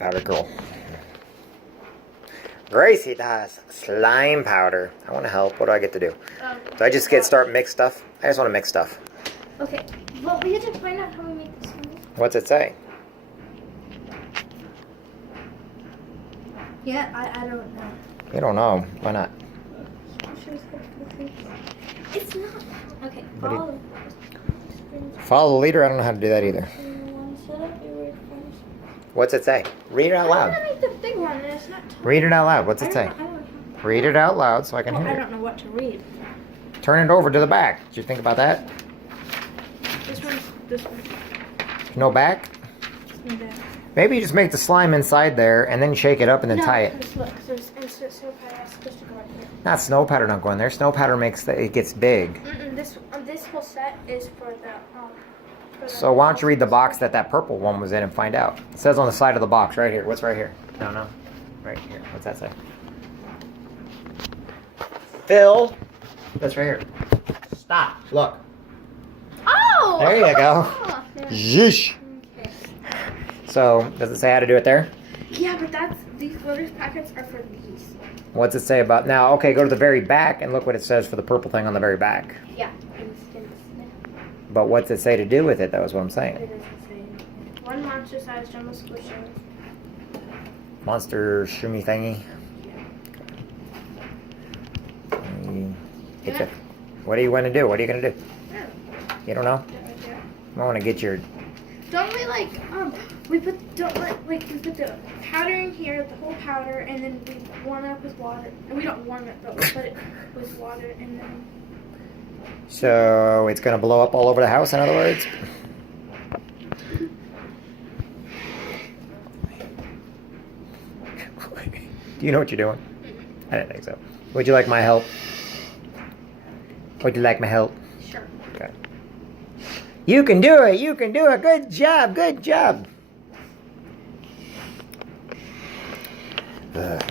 powder girl. Gracie does slime powder. I want to help. What do I get to do? Do I just start mix stuff? I just want to mix stuff. Okay. Well, we have to find out how we make this one. What's it say? Yeah, I don't know. You don't know. Why not? It's not. Okay. Follow the leader? I don't know how to do that either. What's it say? Read it out loud. I want to make the big one, and it's not. Read it out loud. What's it say? Read it out loud so I can hear it. I don't know what to read. Turn it over to the back. Did you think about that? This one. No back? No back. Maybe you just make the slime inside there and then shake it up and then tie it. No, look, there's instant snow powder supposed to go right here. Not snow powder, not going there. Snow powder makes it gets big. This whole set is for the. So why don't you read the box that purple one was in and find out? It says on the side of the box right here. What's right here? No. Right here. What's that say? Phil. That's right here. Stop. Look. Oh! There you go. Oh, yeah. Yeesh. Okay. So, does it say how to do it there? Yeah, but these glitter packets are for these. What's it say about now? Okay, go to the very back and look what it says for the purple thing on the very back. Yeah. But what's it say to do with it? That was what I'm saying. It doesn't say anything. One monster-sized jumbo squisher. Monster shimmy thingy. Yeah. What do you want to do? What are you going to do? Yeah. You don't know? I want to get your... Don't we put the powder in here, the whole powder, and then we warm it up with water. And we don't warm it, but we put it with water, and then... So it's going to blow up all over the house, in other words? Do you know what you're doing? I didn't think so. Would you like my help? Would you like my help? Sure. Okay. You can do it. You can do it. Good job. Good job. Ugh.